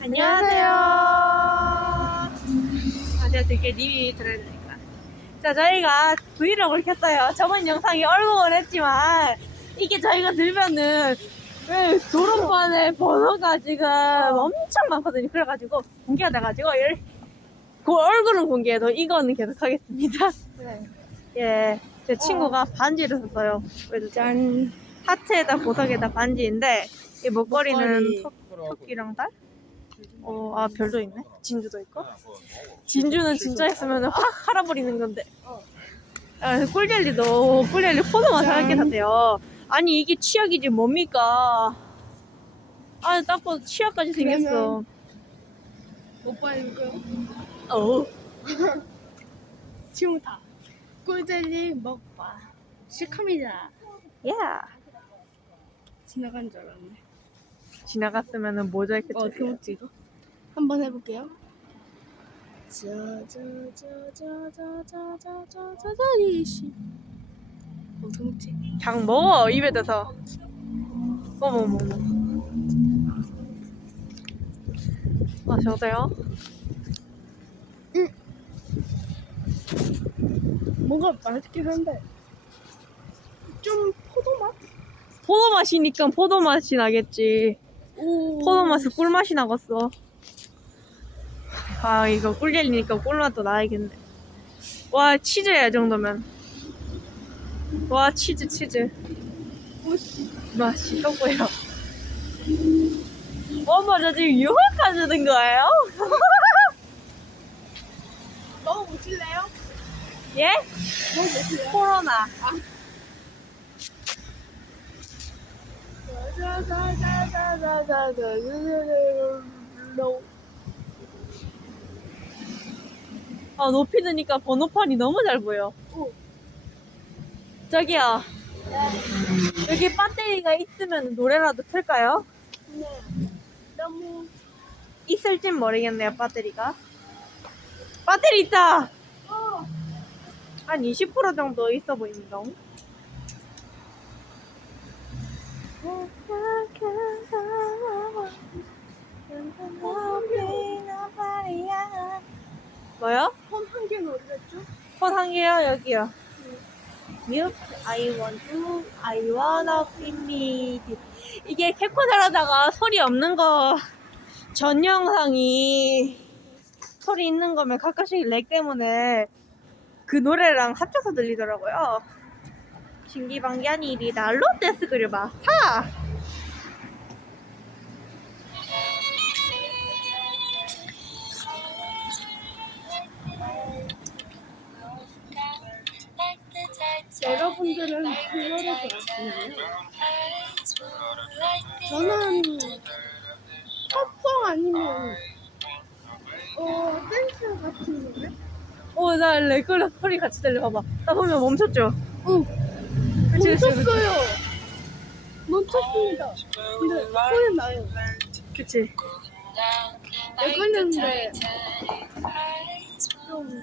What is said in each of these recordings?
안녕하세요. 아, 제가 되게 님이 들어야 되니까. 자, 저희가 브이로그를 켰어요. 저번 영상이 얼굴은 했지만, 이게 저희가 들면은, 예, 왜 졸업반에 번호가 지금 엄청 많거든요. 그래가지고, 공개가 돼가지고, 그 얼굴은 공개해도 이거는 계속 하겠습니다. 그래. 예. 제 친구가 반지를 샀어요. 그래서 짠. 하트에다 보석에다 반지인데, 이 목걸이는 토끼랑 딸? 어, 아, 별도 있네. 진주도 있고. 진주는 진짜 했으면 확 할아버리는 건데. 아, 꿀젤리도, 꿀젤리 포도만 사갈게 샀대요. 아니, 이게 치약이지 뭡니까? 아, 딱보 치약까지 생겼어. 오빠 읽을까요? 어. 지웅타. 꿀젤리 먹봐. 시작합니다. 야. 지나간 줄 알았네. 지나갔으면 모자이크 어, 처리. 어떻게 한번 해볼게요. 짜자자자자자자자자 이씨. 어떻게 먹지? 장 먹어 입에 대서. 어머 어머 어머. 아 저도요. 응. 뭔가 맛있긴 한데 좀 포도 맛? 포도 맛이니까 포도 맛이 나겠지. 오. 포도 맛은 꿀 맛이 나겠어. 아 이거 꿀젤리니까 꿀맛도 나야겠네. 와 치즈야 이 정도면. 와 치즈 치즈. 맛이 떡고요. 어머 저 지금 유혹 가지는 거예요? 먹어보실래요? 예? 먹어보실래요? 코로나. 아 높이 드니까 번호판이 너무 잘 보여. 오. 저기요. 여기 배터리가 있으면 노래라도 틀까요? 네. 너무 있을진 모르겠네요 배터리가. 배터리 있다. 어. 한20% 정도 있어 보입니다. 뭐요? 폰한 개는 어디 갔죠? 폰한 개요 여기요. Milk, I want to, I wanna be me. 이게 캡콘을 하다가 소리 없는 거 전 영상이 소리 있는 거면 가끔씩 렉 때문에 그 노래랑 합쳐서 들리더라고요. 신기방기한 일이다. 롯데스 그려봐. 타! 여러분들은 그거를 좋아하시나요? 저는 팝송 아니면 어 댄스 같은 노래? 어, 나 렉걸려 소리 같이 들려봐봐. 나 보면 멈췄죠? 응. 그치, 그치, 멈췄어요. 멈췄습니다. 근데 소리 나요. 그치. 왜 걸렸는데 좀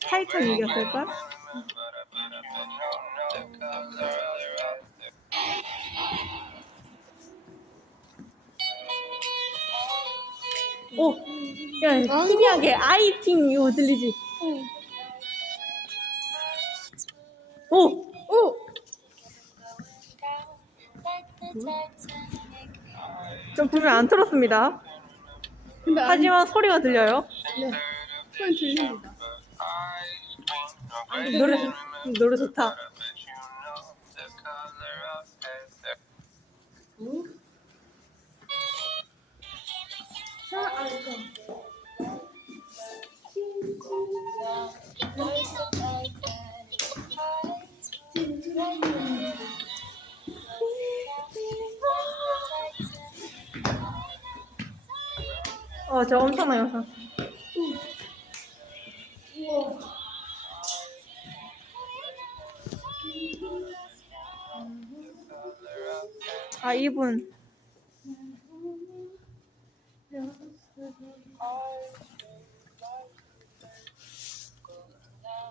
8턴 이겼을걸? 오! 야, 신기하게 아이핑 이거 들리지? 좀 불을 안 틀었습니다. 근데 하지만 소리가 들려요. 네. 소리 들립니다. 아, 노래 노래 좋다. 어, 저 엄청난 영상. 아, 이분.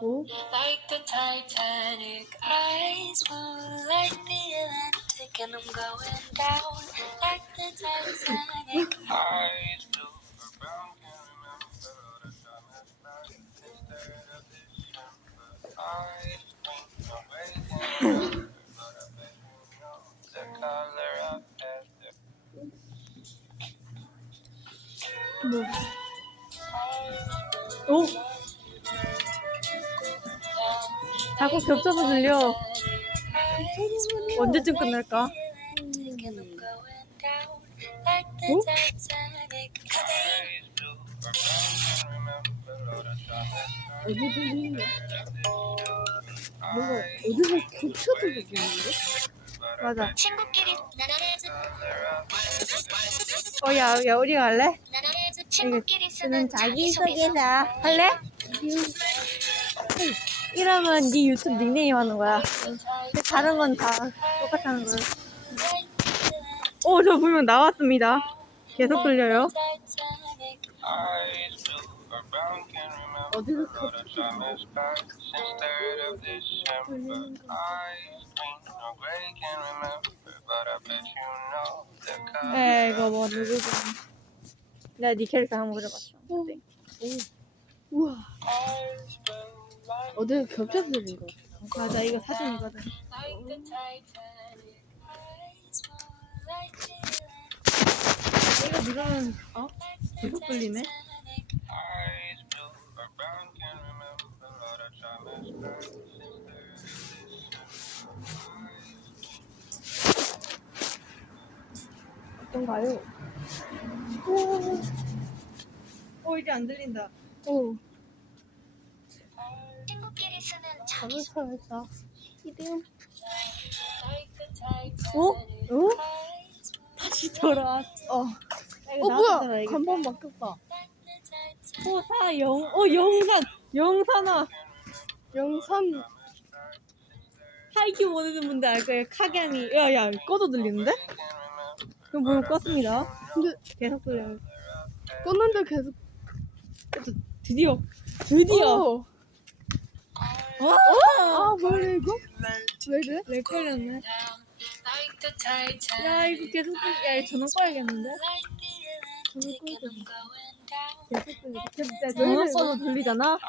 오? Like the Titanic, eyes blue like the Atlantic, and I'm going down like the Titanic. Eyes that. 오? 자꾸 겹쳐서 들려. 언제쯤 끝날까? 오? 어디 들리는 뭔가 어디서 겹쳐서 들리는데? 맞아. 친구끼리 어, 야, 야, 우리 갈래? 친구끼리 쓰는 쓰는 자기소개서 할래? 이러면 네 유튜브 닉네임 하는 거야. 근데 다른 건 다 똑같다는 거야. 오, 저 분명 나왔습니다. 계속 들려요. 어디서? 에, 이거 뭐 누구지? 내가 네 캐릭터 한번 그려봤어. 그때. 우와. 어디서 겹쳐서 들린 거? 맞아, 이거 사진이거든. 이거 누르면 어? 계속 들리네. 어떤가요? 오, 이제 안 들린다. 오. 친구끼리 쓰는 잠을 살았다. 이름? 오? 오? 다시 돌아왔어. 어. 어 뭐야? 간판 바뀌었다. 호사 영, 어 영산, 영산아. 영산. 하이큐 모르는 분들 알 거예요. 카겐이. 야야 꺼도 들리는데? 그럼 뭘 껐습니다. 근데 계속 들려요. 껐는데 계속. 드디어, 드디어. 어. 와! 아 뭐야 이거? 왜 그래? 왜 걸렸네? 야 이거 계속 들리. 야 이거 전원 꺼야겠는데? 근데 전원 꺼도 들리잖아. 어.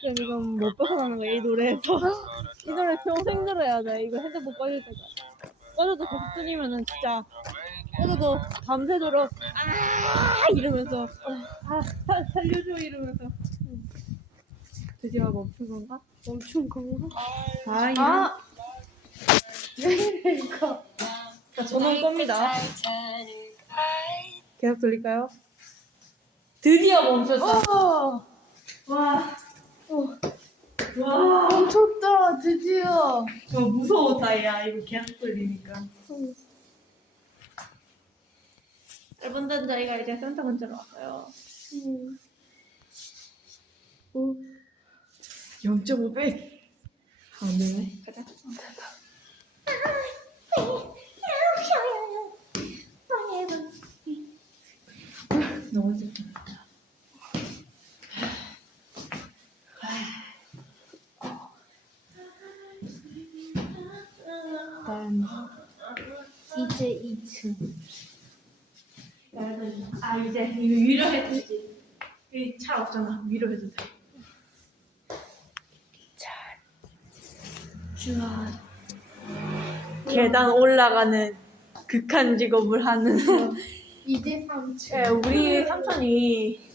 그럼 이건 못 벗어나는 거야 이 노래에서. 이 노래 평생 들어야 돼. 이거 핸드폰 꺼질 때까지. 꺼져도 계속 들리면은 진짜 꺼져도 밤새도록 아 이러면서 아 사- 살려줘 이러면서 드디어 멈춘 건가? 멈춘 건가? 아 이런 아. 왜 이래 이거? 자, 전원 겁니다. 계속 들릴까요? 드디어 멈췄다. 어. 와, 어. 와, 멈췄다 드디어. 저 무서웠다 야 이거 계속 들리니까. 음. 여러분들 저희가 이제 센터 근처로 왔어요. 음. 오. 0.5배. 안 되네. 가자. 너무 좋다. 일단 이제 2층. 아 이제 이거 위로 해주지. 이차 없잖아. 위로 해도 돼. 쭈아. 계단 올라가는 극한 직업을 하는. 이제 3층. 예, 우리 삼촌이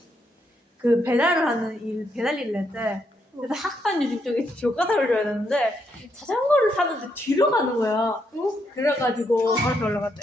그 배달을 하는 일, 배달 일을 했대. 그래서 학산 유직 쪽에 교과서를 줘야 되는데 자전거를 타는데 뒤로 가는 거야. 그래가지고 바로 올라갔대.